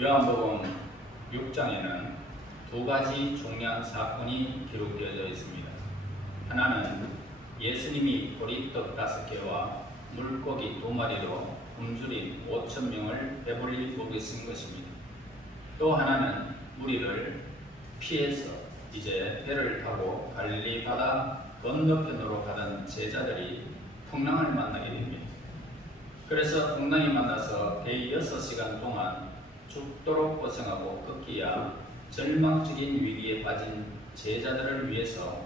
요한복음 6장에는 두 가지 중요한 사건이 기록되어져 있습니다. 하나는 예수님이 보리떡 5개와 물고기 2마리로 굶주린 5,000명을 배불리 먹이신 것입니다. 또 하나는 무리를 피해서 이제 배를 타고 갈릴리 바다 건너편으로 가던 제자들이 풍랑을 만나게 됩니다. 그래서 풍랑이 만나서 대 6시간 동안 죽도록 고생하고 급기야 절망적인 위기에 빠진 제자들을 위해서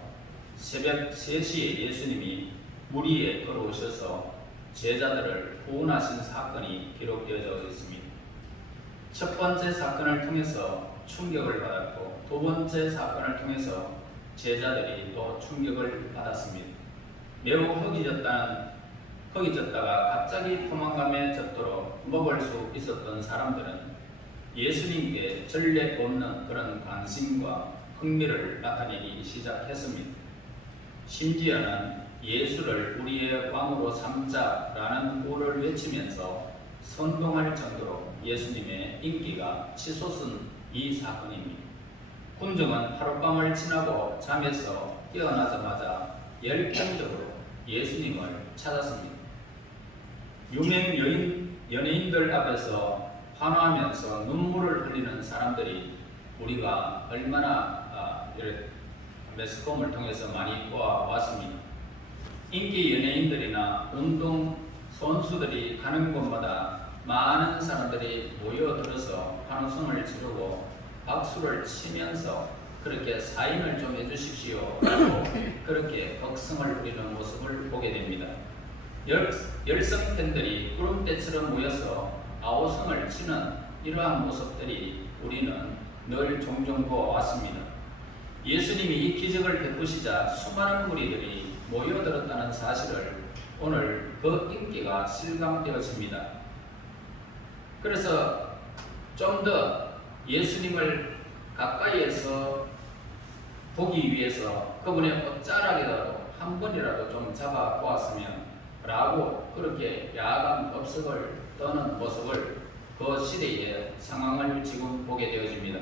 새벽 3시에 예수님이 물 위에 걸어오셔서 제자들을 구원하신 사건이 기록되어져 있습니다. 첫 번째 사건을 통해서 충격을 받았고 두 번째 사건을 통해서 제자들이 또 충격을 받았습니다. 매우 허기졌다가 갑자기 포만감에 젖도록 먹을 수 있었던 사람들은 예수님께 전례 없는 그런 관심과 흥미를 나타내기 시작했습니다. 심지어는 예수를 우리의 왕으로 삼자라는 구호를 외치면서 선동할 정도로 예수님의 인기가 치솟은 이 사건입니다. 군중은 하룻밤을 지나고 잠에서 깨어나자마자 열정적으로 예수님을 찾았습니다. 유명 연예인들 앞에서 환호하면서 눈물을 흘리는 사람들이 우리가 얼마나 매스컴을 통해서 많이 보아왔습니다. 인기 연예인들이나 운동 선수들이 가는 곳마다 많은 사람들이 모여들어서 환호성을 지르고 박수를 치면서 그렇게 사인을 좀 해주십시오 라고 그렇게 걱성을 부리는 모습을 보게 됩니다. 열성 팬들이 구름대처럼 모여서 아우성을 치는 이러한 모습들이 우리는 늘 종종 보아왔습니다. 예수님이 이 기적을 베푸시자 수많은 무리들이 모여들었다는 사실을 오늘 그 인기가 실감되어집니다. 그래서 좀 더 예수님을 가까이에서 보기 위해서 그분의 옷자락이라도 한 번이라도 좀 잡아 보았으면 라고 그렇게 야간 업석을 떠는 모습을 그 시대의 상황을 지금 보게 되어집니다.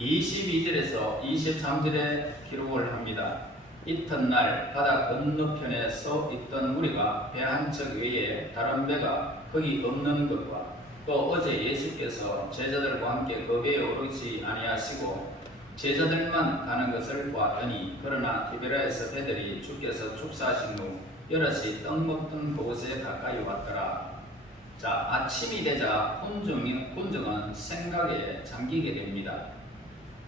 22절에서 23절에 기록을 합니다. 이튿날 바다 건너편에 서 있던 무리가 배 한 척 외에 다른 배가 거기 없는 것과 또 어제 예수께서 제자들과 함께 그 배에 오르지 아니하시고 제자들만 가는 것을 보았더니 그러나 디베라에서 배들이 주께서 축사하신 후 여럿이 떡 먹던 그곳에 가까이 왔더라. 자, 아침이 되자 군중은 생각에 잠기게 됩니다.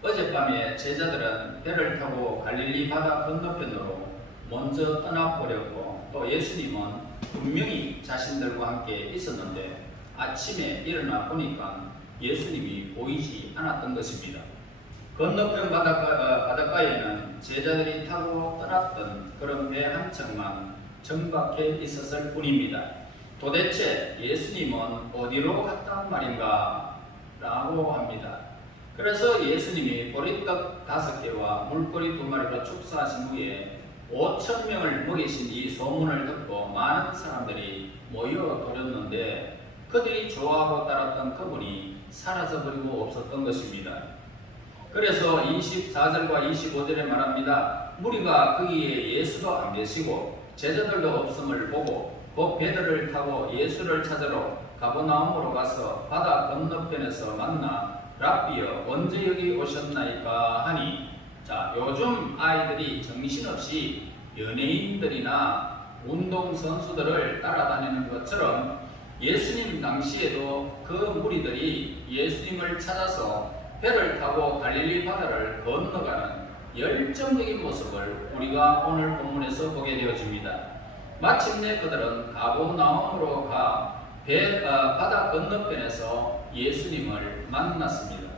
어젯밤에 제자들은 배를 타고 갈릴리 바다 건너편으로 먼저 떠나보려고 또 예수님은 분명히 자신들과 함께 있었는데 아침에 일어나 보니까 예수님이 보이지 않았던 것입니다. 건너편 바닷가에는 제자들이 타고 떠났던 그런 배 한 척만 정박해 있었을 뿐입니다. 도대체 예수님은 어디로 갔단 말인가? 라고 합니다. 그래서 예수님이 보리떡 5개와 물고기 2마리로 축사하신 후에 5,000명을 먹이신 이 소문을 듣고 많은 사람들이 모여들었는데 그들이 좋아하고 따랐던 그분이 사라져버리고 없었던 것입니다. 그래서 24절과 25절에 말합니다. 무리가 거기에 예수도 안 계시고 제자들도 없음을 보고 그 배들을 타고 예수를 찾으러 가버나움으로 가서 바다 건너편에서 만나 랍비여 언제 여기 오셨나이까 하니, 자, 요즘 아이들이 정신없이 연예인들이나 운동선수들을 따라다니는 것처럼 예수님 당시에도 그 무리들이 예수님을 찾아서 배를 타고 갈릴리 바다를 건너가는 열정적인 모습을 우리가 오늘 본문에서 보게 되어집니다. 마침내 그들은 가버나움으로 가 바다 건너편에서 예수님을 만났습니다.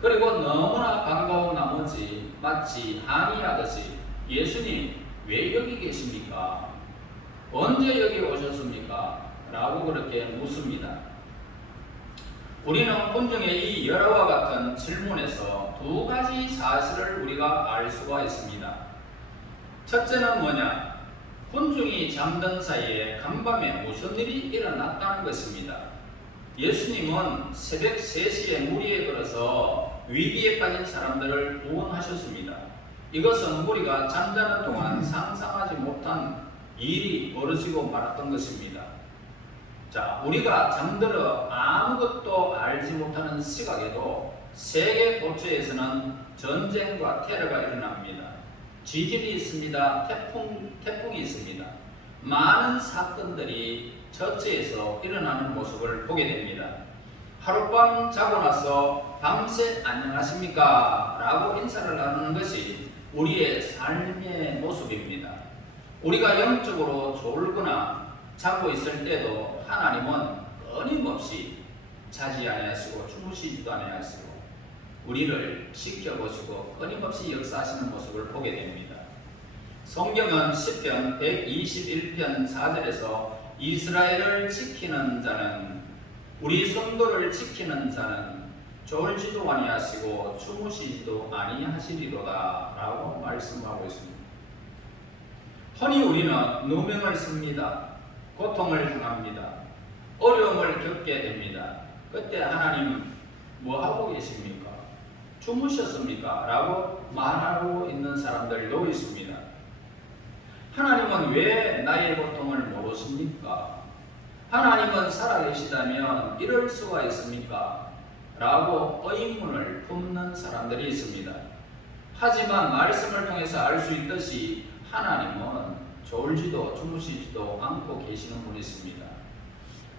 그리고 너무나 반가운 나머지 마치 항의하듯이 예수님 왜 여기 계십니까? 언제 여기 오셨습니까? 라고 그렇게 묻습니다. 우리는 본중의 이 여러와 같은 질문에서 두 가지 사실을 우리가 알 수가 있습니다. 첫째는 뭐냐? 군중이 잠든 사이에 간밤에 무슨 일이 일어났다는 것입니다. 예수님은 새벽 3시에 무리에 걸어서 위기에 빠진 사람들을 구원하셨습니다. 이것은 무리가 잠자는 동안 상상하지 못한 일이 벌어지고 말았던 것입니다. 자, 우리가 잠들어 아무것도 알지 못하는 시각에도 세계 도처에서는 전쟁과 테러가 일어납니다. 지진이 있습니다. 태풍이 있습니다. 많은 사건들이 저체에서 일어나는 모습을 보게 됩니다. 하룻밤 자고 나서 밤새 안녕하십니까? 라고 인사를 나누는 것이 우리의 삶의 모습입니다. 우리가 영적으로 졸거나 자고 있을 때도 하나님은 끊임없이 자지 아니하시고 주무시지도 아니하시고 우리를 지켜보시고 끊임없이 역사하시는 모습을 보게 됩니다. 성경은 시편 121편 4절에서 이스라엘을 지키는 자는, 우리 성도를 지키는 자는 졸지도 아니하시고 주무시지도 아니하시리로다 라고 말씀하고 있습니다. 흔히 우리는 누명을 씁니다. 고통을 당합니다. 어려움을 겪게 됩니다. 그때 하나님 뭐 하고 계십니까? 주무셨습니까? 라고 말하고 있는 사람들도 있습니다. 하나님은 왜 나의 고통을 모르십니까? 하나님은 살아계시다면 이럴 수가 있습니까? 라고 의문을 품는 사람들이 있습니다. 하지만 말씀을 통해서 알 수 있듯이 하나님은 졸지도 주무시지도 않고 계시는 분이십니다.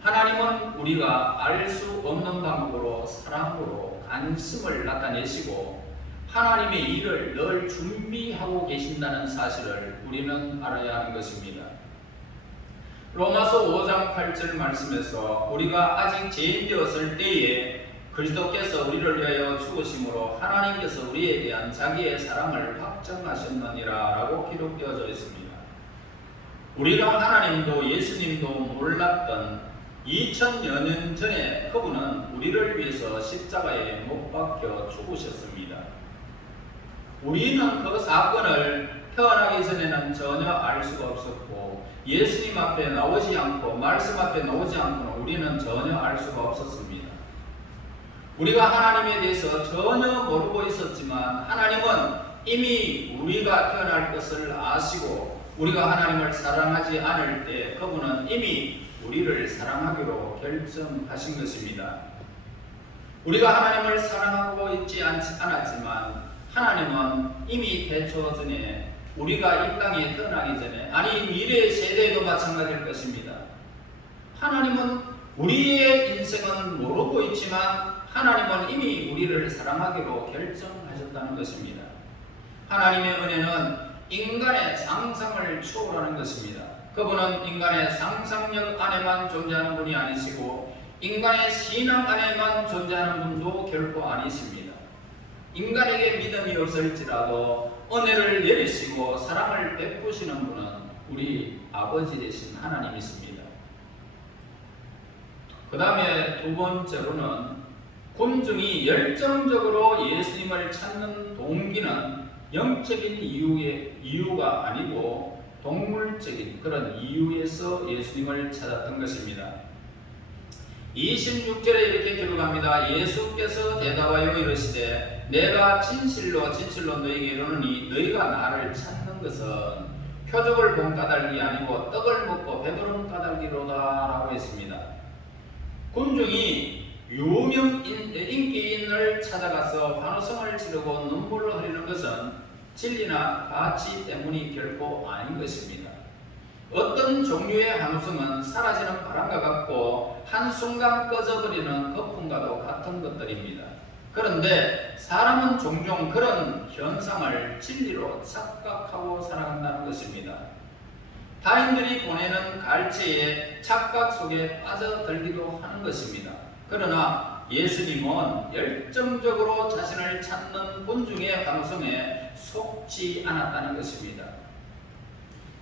하나님은 우리가 알 수 없는 방법으로 사랑으로 관심을 나타내시고 하나님의 일을 늘 준비하고 계신다는 사실을 우리는 알아야 하는 것입니다. 로마서 5장 8절 말씀에서 우리가 아직 죄인 되었을 때에 그리스도께서 우리를 위하여 죽으심으로 하나님께서 우리에 대한 자기의 사랑을 확정하셨느니라 라고 기록되어져 있습니다. 우리가 하나님도 예수님도 몰랐던 2000여 년 전에 그분은 우리를 위해서 십자가에 못 박혀 죽으셨습니다. 우리는 그 사건을 태어나기 전에는 전혀 알 수가 없었고 예수님 앞에 나오지 않고 말씀 앞에 나오지 않고는 우리는 전혀 알 수가 없었습니다. 우리가 하나님에 대해서 전혀 모르고 있었지만 하나님은 이미 우리가 태어날 것을 아시고 우리가 하나님을 사랑하지 않을 때 그분은 이미 우리를 사랑하기로 결정하신 것입니다. 우리가 하나님을 사랑하고 있지 않았지만 하나님은 이미 태초 전에 우리가 이 땅에 태어나기 전에 아니 미래의 세대에도 마찬가지일 것입니다. 하나님은 우리의 인생은 모르고 있지만 하나님은 이미 우리를 사랑하기로 결정하셨다는 것입니다. 하나님의 은혜는 인간의 상상을 초월하는 것입니다. 그분은 인간의 상상력 안에만 존재하는 분이 아니시고 인간의 신앙 안에만 존재하는 분도 결코 아니십니다. 인간에게 믿음이 없을지라도 은혜를 내리시고 사랑을 베푸시는 분은 우리 아버지 되신 하나님이십니다. 그 다음에 두 번째로는 군중이 열정적으로 예수님을 찾는 동기는 영적인 이유가 아니고 동물적인 그런 이유에서 예수님을 찾았던 것입니다. 26절에 이렇게 기록합니다. 예수께서 대답하여 이르시되 내가 진실로 너희에게 이르노니 너희가 나를 찾는 것은 표적을 본 까닭이 아니고 떡을 먹고 배부른 까닭이로다 라고 했습니다. 군중이 유명 인기인을 찾아가서 환호성을 지르고 눈물을 흘리는 것은 진리나 가치 때문이 결코 아닌 것입니다. 어떤 종류의 환호성은 사라지는 바람과 같고 한순간 꺼져버리는 거품과도 같은 것들입니다. 그런데 사람은 종종 그런 현상을 진리로 착각하고 살아간다는 것입니다. 타인들이 보내는 갈채의 착각 속에 빠져들기도 하는 것입니다. 그러나 예수님은 열정적으로 자신을 찾는 군중의 감성에 속지 않았다는 것입니다.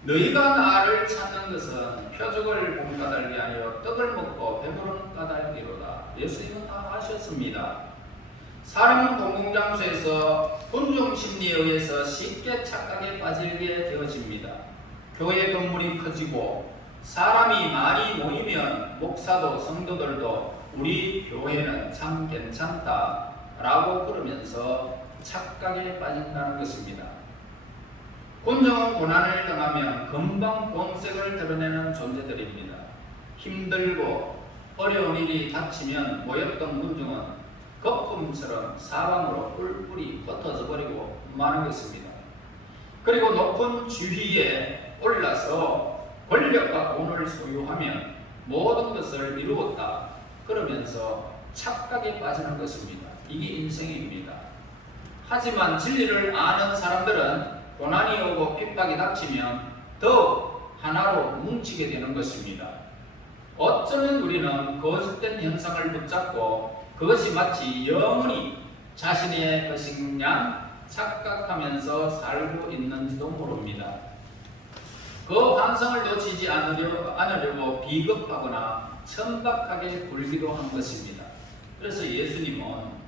너희가 나를 찾는 것은 표적을 본 까닭이 아니요 떡을 먹고 배부른 까닭이로다. 예수님은 다 아셨습니다. 사람 공공장소에서 군중 심리에 의해서 쉽게 착각에 빠지게 되어집니다. 교회 건물이 커지고 사람이 많이 모이면 목사도 성도들도 우리 교회는 참 괜찮다라고 그러면서 착각에 빠진다는 것입니다. 군중은 고난을 당하면 금방 본색을 드러내는 존재들입니다. 힘들고 어려운 일이 닥치면 모였던 군중은 거품처럼 사방으로 뿔뿔이 흩어져 버리고 마는 것입니다. 그리고 높은 지위에 올라서 권력과 돈을 소유하면 모든 것을 이루었다 그러면서 착각에 빠지는 것입니다. 이게 인생입니다. 하지만 진리를 아는 사람들은 고난이 오고 핍박이 닥치면 더욱 하나로 뭉치게 되는 것입니다. 어쩌면 우리는 거짓된 현상을 붙잡고 그것이 마치 영원히 자신의 것인 양 착각하면서 살고 있는지도 모릅니다. 그 환상을 놓치지 않으려고 비겁하거나 천박하게 굴기도 한 것입니다. 그래서 예수님은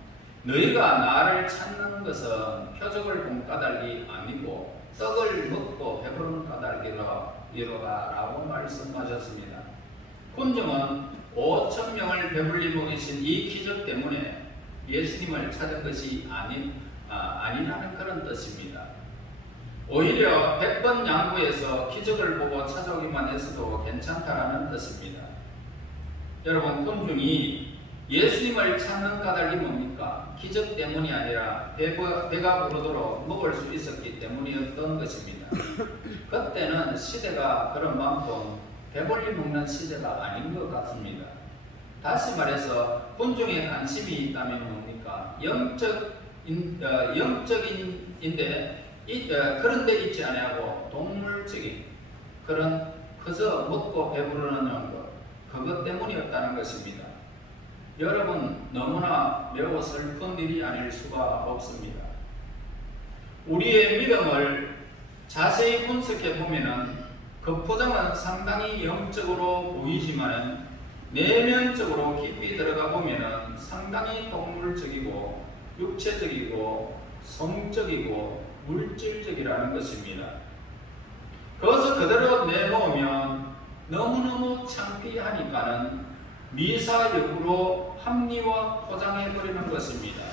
너희가 나를 찾는 것은 표적을 본 까닭이 아니고 떡을 먹고 배부른 까닭이로다 라고 말씀하셨습니다. 군중은 5,000명을 배불리 먹이신 이 기적 때문에 예수님을 찾은 것이 아니라는 그런 뜻입니다. 오히려 100번 양보해서 기적을 보고 찾아오기만 했어도 괜찮다라는 뜻입니다. 여러분, 군중이 예수님을 찾는 까닭이 뭡니까? 기적 때문이 아니라 배가 부르도록 먹을 수 있었기 때문이었던 것입니다. 그때는 시대가 그런 만큼 배불리 먹는 시대가 아닌 것 같습니다. 다시 말해서 군중의 관심이 있다면 뭡니까? 영적인인데 그런 데 있지 아니하고 동물적인 그런 그저 먹고 배부르는 것 그것 때문이었다는 것입니다. 여러분, 너무나 매우 슬픈 일이 아닐 수가 없습니다. 우리의 믿음을 자세히 분석해 보면은 그 포장은 상당히 영적으로 보이지만 내면적으로 깊이 들어가 보면은 상당히 동물적이고 육체적이고 성적이고 물질적이라는 것입니다. 그것을 그대로 내놓으면 너무너무 창피하니까는 미사역으로 합리화 포장해버리는 것입니다.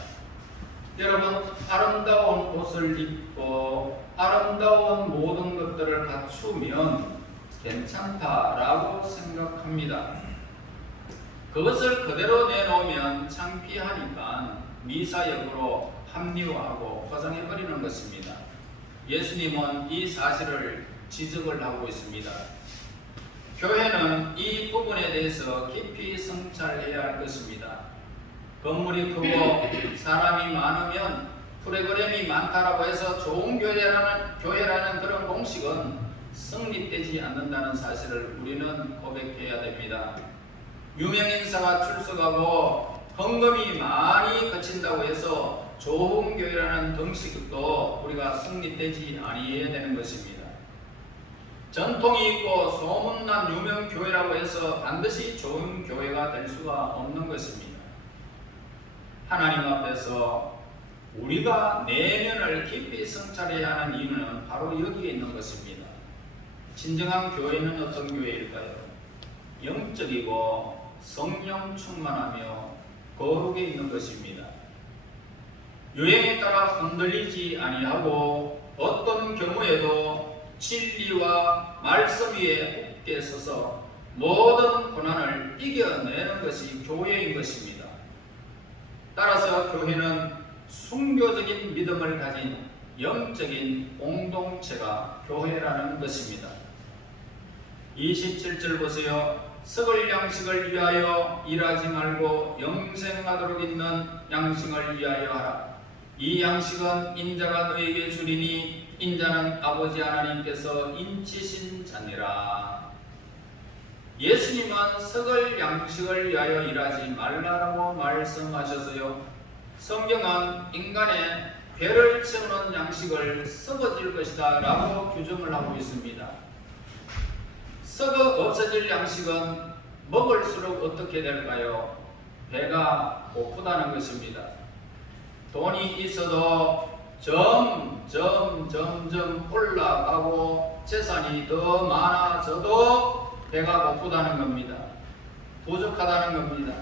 여러분, 아름다운 옷을 입고 아름다운 모든 것들을 갖추면 괜찮다라고 생각합니다. 그것을 그대로 내놓으면 창피하니까 미사역으로 합리화하고 포장해버리는 것입니다. 예수님은 이 사실을 지적을 하고 있습니다. 교회는 이 부분에 대해서 깊이 성찰해야 할 것입니다. 건물이 크고 사람이 많으면 프로그램이 많다라고 해서 좋은 교회라는 그런 공식은 성립되지 않는다는 사실을 우리는 고백해야 됩니다. 유명인사가 출석하고 헌금이 많이 거친다고 해서 좋은 교회라는 등식도 우리가 성립되지 아니해야 되는 것입니다. 전통이 있고 소문난 유명 교회라고 해서 반드시 좋은 교회가 될 수가 없는 것입니다. 하나님 앞에서 우리가 내면을 깊이 성찰해야 하는 이유는 바로 여기에 있는 것입니다. 진정한 교회는 어떤 교회일까요? 영적이고 성령 충만하며 거룩에 있는 것입니다. 유행에 따라 흔들리지 아니하고 어떤 경우에도 진리와 말씀 위에 굳게 서서 모든 고난을 이겨내는 것이 교회인 것입니다. 따라서 교회는 순교적인 믿음을 가진 영적인 공동체가 교회라는 것입니다. 27절 보세요. 썩을 양식을 위하여 일하지 말고 영생하도록 있는 양식을 위하여 하라. 이 양식은 인자가 너에게 주리니 인자는 아버지 하나님께서 인치신 자니라. 예수님은 썩을 양식을 위하여 일하지 말라라고 말씀하셨어요. 성경은 인간의 배를 채우는 양식을 썩어질 것이다 라고 규정을 하고 있습니다. 썩어 없어질 양식은 먹을수록 어떻게 될까요? 배가 고프다는 것입니다. 돈이 있어도 점점 올라가고 재산이 더 많아져도 배가 고프다는 겁니다. 부족하다는 겁니다.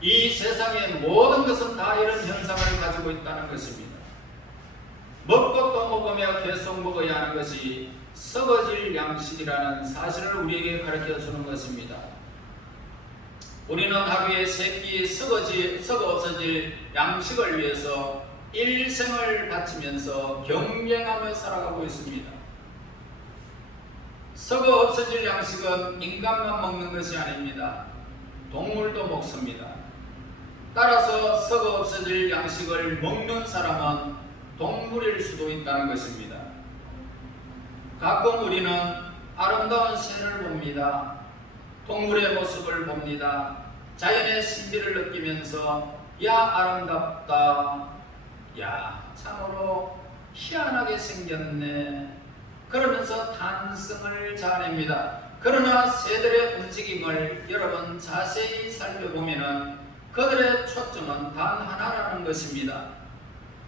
이 세상의 모든 것은 다 이런 현상을 가지고 있다는 것입니다. 먹고 또 먹으며 계속 먹어야 하는 것이 썩어질 양식이라는 사실을 우리에게 가르쳐 주는 것입니다. 우리는 하루에 3끼 썩어 없어질 양식을 위해서 일생을 바치면서 경쟁하며 살아가고 있습니다. 썩어 없어질 양식은 인간만 먹는 것이 아닙니다. 동물도 먹습니다. 따라서 썩어 없어질 양식을 먹는 사람은 동물일 수도 있다는 것입니다. 가끔 우리는 아름다운 새를 봅니다. 동물의 모습을 봅니다. 자연의 신비를 느끼면서 야 아름답다, 야 참으로 희한하게 생겼네 그러면서 탄성을 자아냅니다. 그러나 새들의 움직임을 여러분 자세히 살펴보면 그들의 초점은 단 하나라는 것입니다.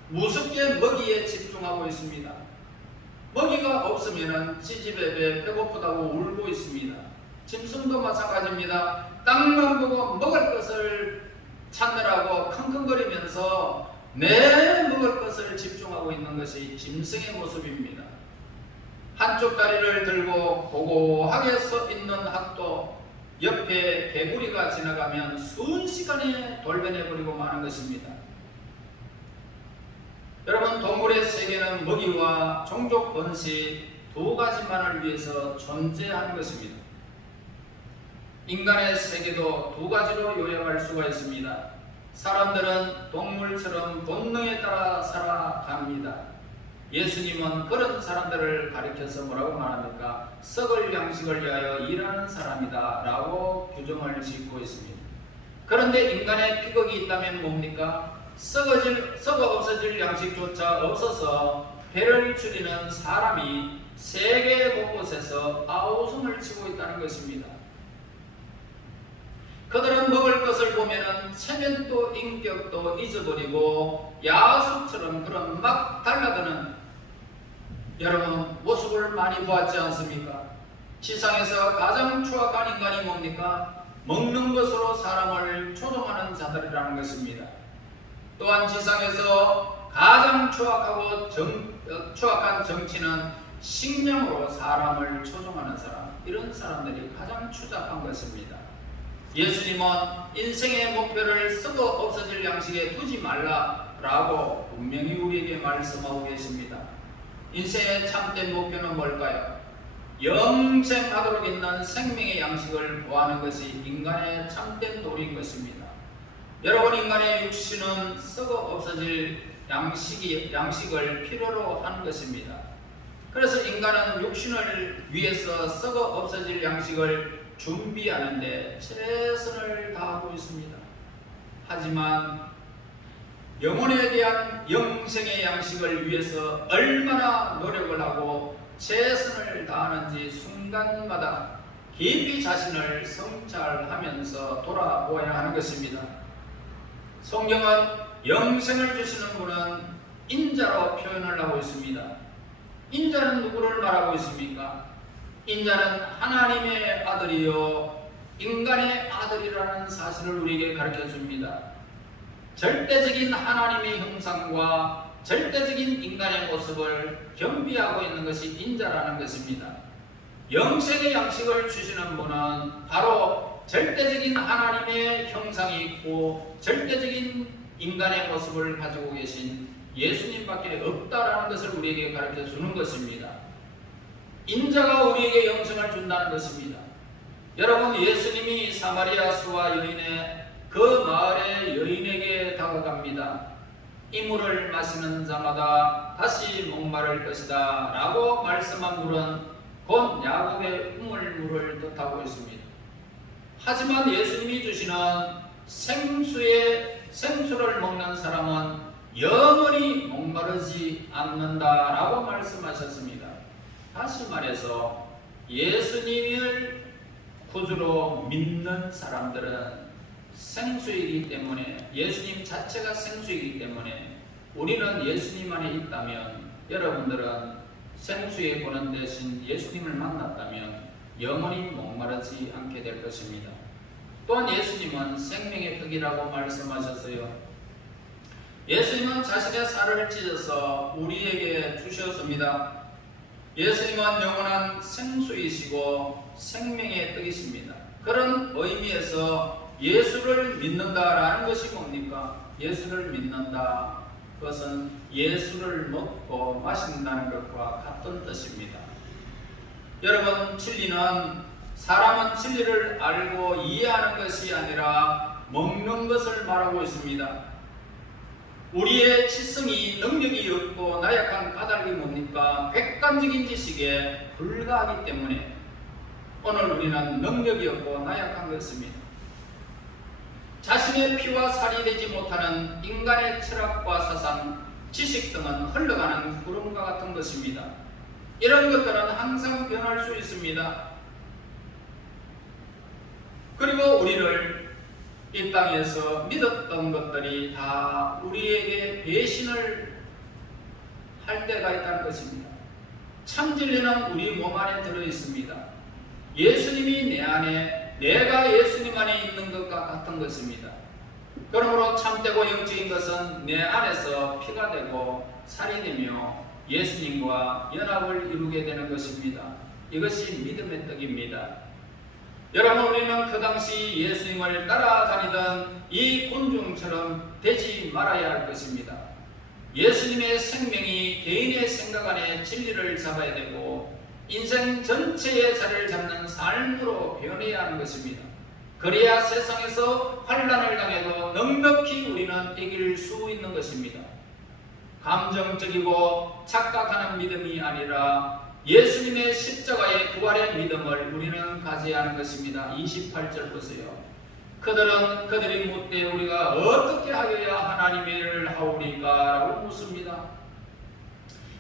무섭게 먹이에 집중하고 있습니다. 먹이가 없으면 지지배배 배고프다고 울고 있습니다. 짐승도 마찬가지입니다. 땅만 보고 먹을 것을 찾느라고 킁킁거리면서 내 먹을 것을 집중하고 있는 것이 짐승의 모습입니다. 한쪽 다리를 들고 고고하게 서 있는 학도 옆에 개구리가 지나가면 순식간에 돌변해버리고 마는 것입니다. 여러분, 동물의 세계는 먹이와 종족 번식 2가지만을 위해서 존재하는 것입니다. 인간의 세계도 2가지로 요약할 수가 있습니다. 사람들은 동물처럼 본능에 따라 살아갑니다. 예수님은 그런 사람들을 가리켜서 뭐라고 말합니까? 썩을 양식을 위하여 일하는 사람이다 라고 규정을 짓고 있습니다. 그런데 인간의 피극이 있다면 뭡니까? 썩어 없어질 양식조차 없어서 배를 줄이는 사람이 세계 곳곳에서 아우성을 치고 있다는 것입니다. 그들은 먹을 것을 보면 체면도 인격도 잊어버리고 야수처럼 그런 막 달라드는 여러분 모습을 많이 보았지 않습니까? 지상에서 가장 추악한 인간이 뭡니까? 먹는 것으로 사람을 조종하는 자들이라는 것입니다. 또한 지상에서 가장 추악한 정치는 식량으로 사람을 조종하는 사람, 이런 사람들이 가장 추잡한 것입니다. 예수님은 인생의 목표를 썩어 없어질 양식에 두지 말라라고 분명히 우리에게 말씀하고 계십니다. 인생의 참된 목표는 뭘까요? 영생하도록 있는 생명의 양식을 구하는 것이 인간의 참된 도리인 것입니다. 여러분, 인간의 육신은 썩어 없어질 양식을 필요로 하는 것입니다. 그래서 인간은 육신을 위해서 썩어 없어질 양식을 준비하는데 최선을 다하고 있습니다. 하지만 영혼에 대한 영생의 양식을 위해서 얼마나 노력을 하고 최선을 다하는지 순간마다 깊이 자신을 성찰하면서 돌아보아야 하는 것입니다. 성경은 영생을 주시는 분은 인자로 표현을 하고 있습니다. 인자는 누구를 말하고 있습니까? 인자는 하나님의 아들이요 인간의 아들이라는 사실을 우리에게 가르쳐 줍니다. 절대적인 하나님의 형상과 절대적인 인간의 모습을 겸비하고 있는 것이 인자라는 것입니다. 영생의 양식을 주시는 분은 바로 절대적인 하나님의 형상이 있고 절대적인 인간의 모습을 가지고 계신 예수님밖에 없다라는 것을 우리에게 가르쳐 주는 것입니다. 인자가 우리에게 영생을 준다는 것입니다. 여러분, 예수님이 사마리아 수와 여인의 그 마을의 여인에게 다가갑니다. 이 물을 마시는 자마다 다시 목마를 것이다 라고 말씀한 물은 곧 야곱의 우물물을 뜻하고 있습니다. 하지만 예수님이 주시는 생수를 먹는 사람은 영원히 목마르지 않는다 라고 말씀하셨습니다. 다시 말해서 예수님을 구주로 믿는 사람들은 생수이기 때문에, 예수님 자체가 생수이기 때문에 우리는 예수님 안에 있다면, 여러분들은 생수의 근원 대신 예수님을 만났다면 영원히 목마르지 않게 될 것입니다. 또한 예수님은 생명의 떡이라고 말씀하셨어요. 예수님은 자신의 살을 찢어서 우리에게 주셨습니다. 예수님은 영원한 생수이시고 생명의 떡이십니다. 그런 의미에서 예수를 믿는다라는 것이 뭡니까? 예수를 믿는다, 그것은 예수를 먹고 마신다는 것과 같은 뜻입니다. 여러분, 사람은 진리를 알고 이해하는 것이 아니라 먹는 것을 말하고 있습니다. 우리의 지성이 능력이 없고 나약한 까닭이 뭡니까? 객관적인 지식에 불과하기 때문에 오늘 우리는 능력이 없고 나약한 것입니다. 자신의 피와 살이 되지 못하는 인간의 철학과 사상, 지식 등은 흘러가는 구름과 같은 것입니다. 이런 것들은 항상 변할 수 있습니다. 그리고 우리를 이 땅에서 믿었던 것들이 다 우리에게 배신을 할 때가 있다는 것입니다. 참 진리는 우리 몸 안에 들어 있습니다. 예수님이 내 안에, 내가 예수님 안에 있는 것과 같은 것입니다. 그러므로 참되고 영적인 것은 내 안에서 피가 되고 살이 되며 예수님과 연합을 이루게 되는 것입니다. 이것이 믿음의 떡입니다. 여러분, 우리는 그 당시 예수님을 따라다니던 이 군중처럼 되지 말아야 할 것입니다. 예수님의 생명이 개인의 생각 안에 진리를 잡아야 되고 인생 전체의 자리를 잡는 삶으로 변해야 하는 것입니다. 그래야 세상에서 환난을 당해도 넉넉히 우리는 이길 수 있는 것입니다. 감정적이고 착각하는 믿음이 아니라 예수님의 십자가의 부활의 믿음을 우리는 가져야 하는 것입니다. 28절 보세요. 그들이 묻되 우리가 어떻게 하여야 하나님의 일을 하오리까? 라고 묻습니다.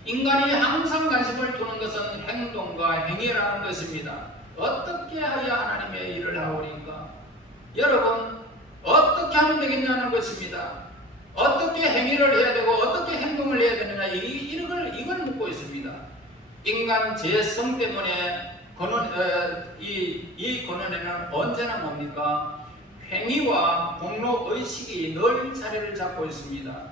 인간이 항상 관심을 두는 것은 행동과 행위라는 것입니다. 어떻게 하여야 하나님의 일을 하오리까? 여러분, 어떻게 하면 되겠냐는 것입니다. 어떻게 행위를 해야 되고 어떻게 행동을 해야 되느냐, 이걸 묻고 있습니다. 인간 재성 때문에 이 권원에는 언제나 뭡니까? 행위와 공로의식이 늘 자리를 잡고 있습니다.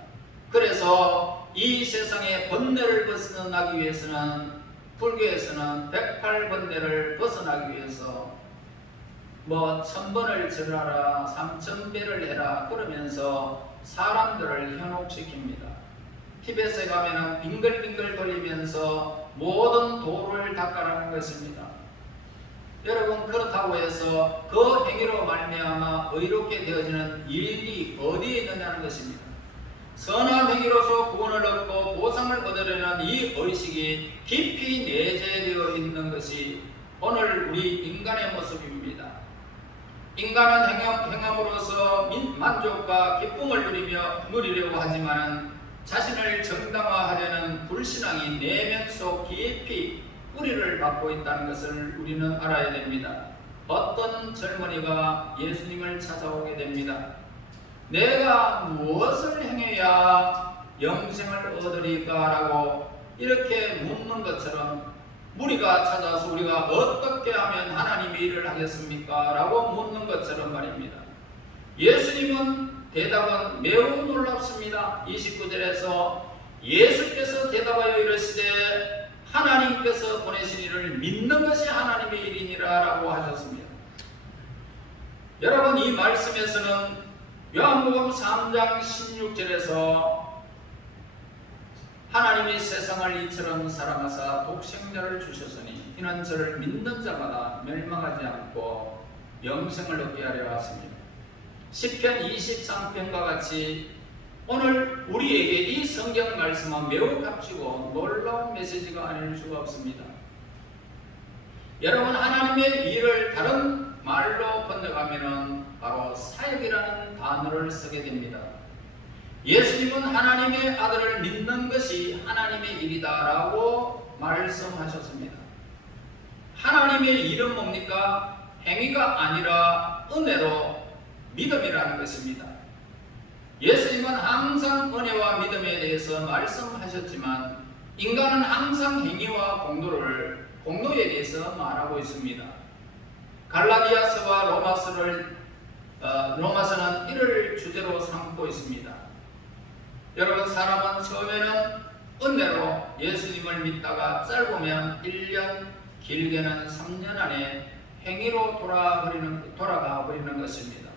그래서 이 세상의 번뇌를 벗어나기 위해서는, 불교에서는 108번뇌를 벗어나기 위해서 1000번을 절하라, 3000배를 해라 그러면서 사람들을 현혹시킵니다. 티벳에 가면은 빙글빙글 돌리면서 모든 도를 닦아라는 것입니다. 여러분, 그렇다고 해서 그 행위로 말미암아 의롭게 되어지는 일이 어디에 있느냐는 것입니다. 선한 행위로서 구원을 얻고 보상을 얻으려는 이 의식이 깊이 내재되어 있는 것이 오늘 우리 인간의 모습입니다. 인간은 행함으로써 만족과 기쁨을 누리려고 하지만 자신을 정당화하려는 불신앙이 내면 속 깊이 뿌리를 받고 있다는 것을 우리는 알아야 됩니다. 어떤 젊은이가 예수님을 찾아오게 됩니다. 내가 무엇을 행해야 영생을 얻으리까? 라고 이렇게 묻는 것처럼 무리가 찾아서 우리가 어떻게 하면 하나님의 일을 하겠습니까? 라고 묻는 것처럼 말입니다. 예수님은 대답은 매우 놀랍습니다. 29절에서 예수께서 대답하여 이르시되 하나님께서 보내신 이를 믿는 것이 하나님의 일이니라 라고 하셨습니다. 여러분, 이 말씀에서는 요한복음 3장 16절에서 하나님이 세상을 이처럼 사랑하사 독생자를 주셨으니 이는 저를 믿는 자마다 멸망하지 않고 영생을 얻게 하려 하십니다. 시편 23편과 같이 오늘 우리에게 이 성경 말씀은 매우 값지고 놀라운 메시지가 아닐 수가 없습니다. 여러분, 하나님의 일을 다른 말로 번역하면 바로 사역이라는 단어를 쓰게 됩니다. 예수님은 하나님의 아들을 믿는 것이 하나님의 일이다라고 말씀하셨습니다. 하나님의 일은 뭡니까? 행위가 아니라 은혜로 믿음이라는 것입니다. 예수님은 항상 은혜와 믿음에 대해서 말씀하셨지만 인간은 항상 행위와 공로에 대해서 말하고 있습니다. 갈라디아서와 로마서는 이를 주제로 삼고 있습니다. 여러분, 사람은 처음에는 은혜로 예수님을 믿다가 짧으면 1년, 길게는 3년 안에 행위로 돌아가 버리는 것입니다.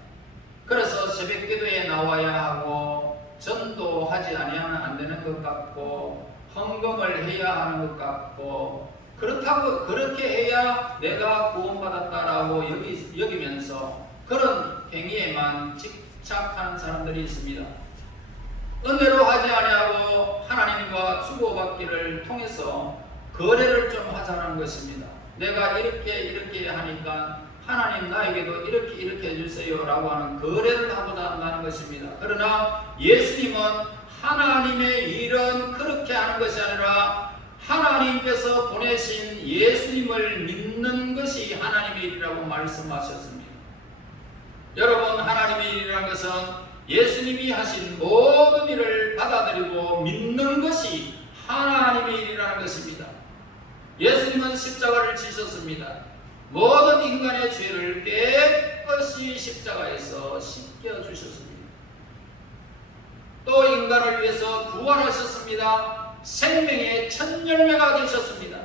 그래서 새벽기도에 나와야 하고 전도하지 아니하면 안 되는 것 같고 헌금을 해야 하는 것 같고 그렇게 해야 내가 구원받았다라고 여기면서 그런 행위에만 집착하는 사람들이 있습니다. 은혜로 하지 아니하고 하나님과 주고받기를 통해서 거래를 좀 하자는 것입니다. 내가 이렇게 하니까 하나님 나에게도 이렇게 해주세요 라고 하는 거래를 하고자 한다는 것입니다. 그러나 예수님은 하나님의 일은 그렇게 하는 것이 아니라 하나님께서 보내신 예수님을 믿는 것이 하나님의 일이라고 말씀하셨습니다. 여러분, 하나님의 일이라는 것은 예수님이 하신 모든 일을 받아들이고 믿는 것이 하나님의 일이라는 것입니다. 예수님은 십자가를 지셨습니다. 모든 인간의 죄를 깨끗이 십자가에서 씻겨주셨습니다. 또 인간을 위해서 부활하셨습니다. 생명의 첫 열매가 되셨습니다.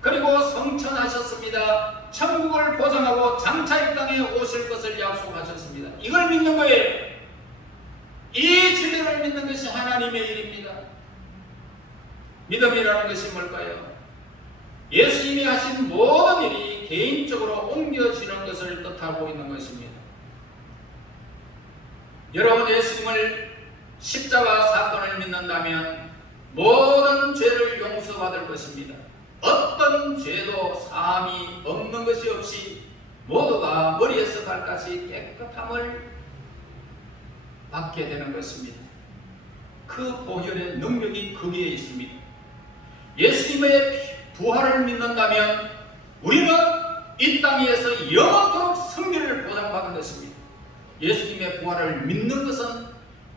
그리고 성천하셨습니다. 천국을 보장하고 장차 이 땅에 오실 것을 약속하셨습니다. 이걸 믿는 거예요. 이 진리를 믿는 것이 하나님의 일입니다. 믿음이라는 것이 뭘까요? 예수님이 하신 모든 일이 개인적으로 옮겨지는 것을 뜻하고 있는 것입니다. 여러분, 예수님을 십자가 사건을 믿는다면 모든 죄를 용서받을 것입니다. 어떤 죄도 사함이 없는 것이 없이 모두가 머리에서 발까지 깨끗함을 받게 되는 것입니다. 그 보혈의 능력이 거기에 있습니다. 예수님의 부활을 믿는다면 우리는 이 땅에서 영원토록 승리를 보장받은 것입니다. 예수님의 부활을 믿는 것은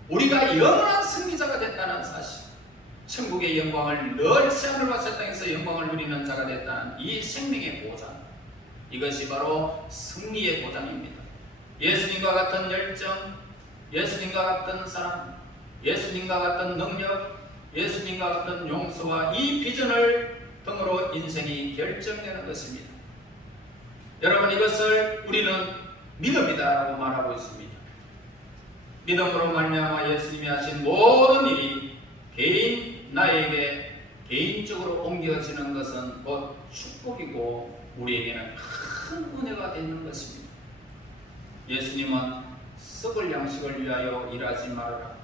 우리가 영원한 승리자가 됐다는 사실, 천국의 영광을 늘 새하늘과 새 땅에서 영광을 누리는 자가 됐다는 이 생명의 보장, 이것이 바로 승리의 보장입니다. 예수님과 같은 열정, 예수님과 같은 사랑, 예수님과 같은 능력, 예수님과 같은 용서와 이 비전을 등으로 인생이 결정되는 것입니다. 여러분, 이것을 우리는 믿음이다라고 말하고 있습니다. 믿음으로 말미암아 예수님이 하신 모든 일이 나에게 개인적으로 옮겨지는 것은 곧 축복이고 우리에게는 큰 은혜가 되는 것입니다. 예수님은 썩을 양식을 위하여 일하지 말아라.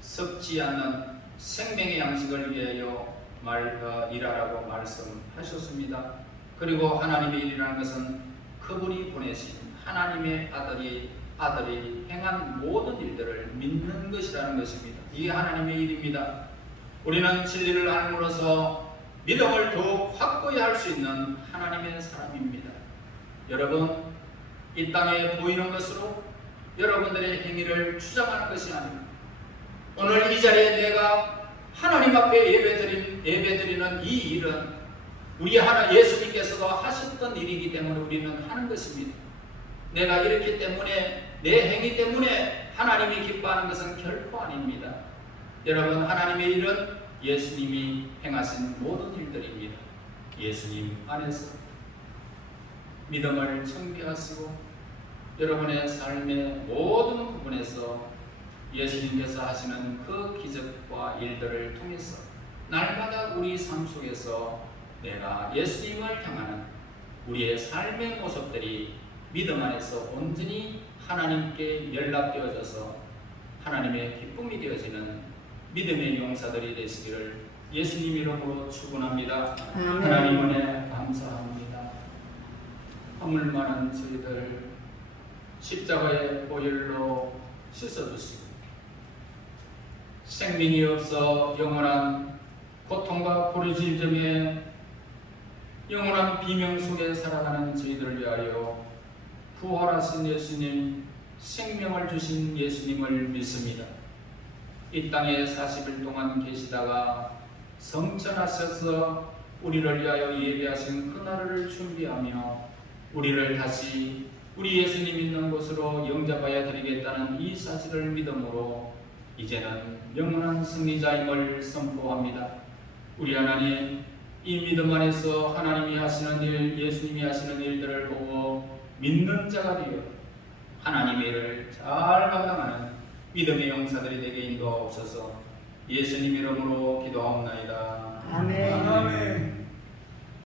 썩지 않는 생명의 양식을 위하여 일하라고 말씀하셨습니다. 그리고 하나님의 일이라는 것은 그분이 보내신 하나님의 아들이 행한 모든 일들을 믿는 것이라는 것입니다. 이게 하나님의 일입니다. 우리는 진리를 알므로써 믿음을 더욱 확고히 할 수 있는 하나님의 사람입니다. 여러분, 이 땅에 보이는 것으로 여러분들의 행위를 주장하는 것이 아닙니다. 오늘 이 자리에 내가 하나님 앞에 예배드리는 이 일은 우리 예수님께서도 하셨던 일이기 때문에 우리는 하는 것입니다. 내가 이렇기 때문에, 내 행위 때문에 하나님이 기뻐하는 것은 결코 아닙니다. 여러분, 하나님의 일은 예수님이 행하신 모든 일들입니다. 예수님 안에서 믿음을 청기하시고 여러분의 삶의 모든 부분에서 예수님께서 하시는 그 기적과 일들을 통해서 날마다 우리 삶 속에서 내가 예수님을 향하는 우리의 삶의 모습들이 믿음 안에서 온전히 하나님께 연락되어져서 하나님의 기쁨이 되어지는 믿음의 용사들이 되시기를 예수님 이름으로 축원합니다. 하나님 은혜 감사합니다. 허물 많은 저희들 십자가의 보혈로 씻어주시고 생명이 없어 영원한 고통과 부르짖음에 영원한 비명 속에 살아가는 저희들을 위하여 부활하신 예수님, 생명을 주신 예수님을 믿습니다. 이 땅에 40일 동안 계시다가 성천하셔서 우리를 위하여 예배하신 그날을 준비하며 우리를 다시 우리 예수님 있는 곳으로 영접하여 드리겠다는 이 사실을 믿음으로 이제는 영원한 승리자임을 선포합니다. 우리 하나님, 이 믿음 안에서 하나님이 하시는 일, 예수님이 하시는 일들을 보고 믿는 자가 되어 하나님의 일을 잘 감당하는 믿음의 용사들이 되게 인도하옵소서. 예수님 이름으로 기도하옵나이다. 아멘. 아멘.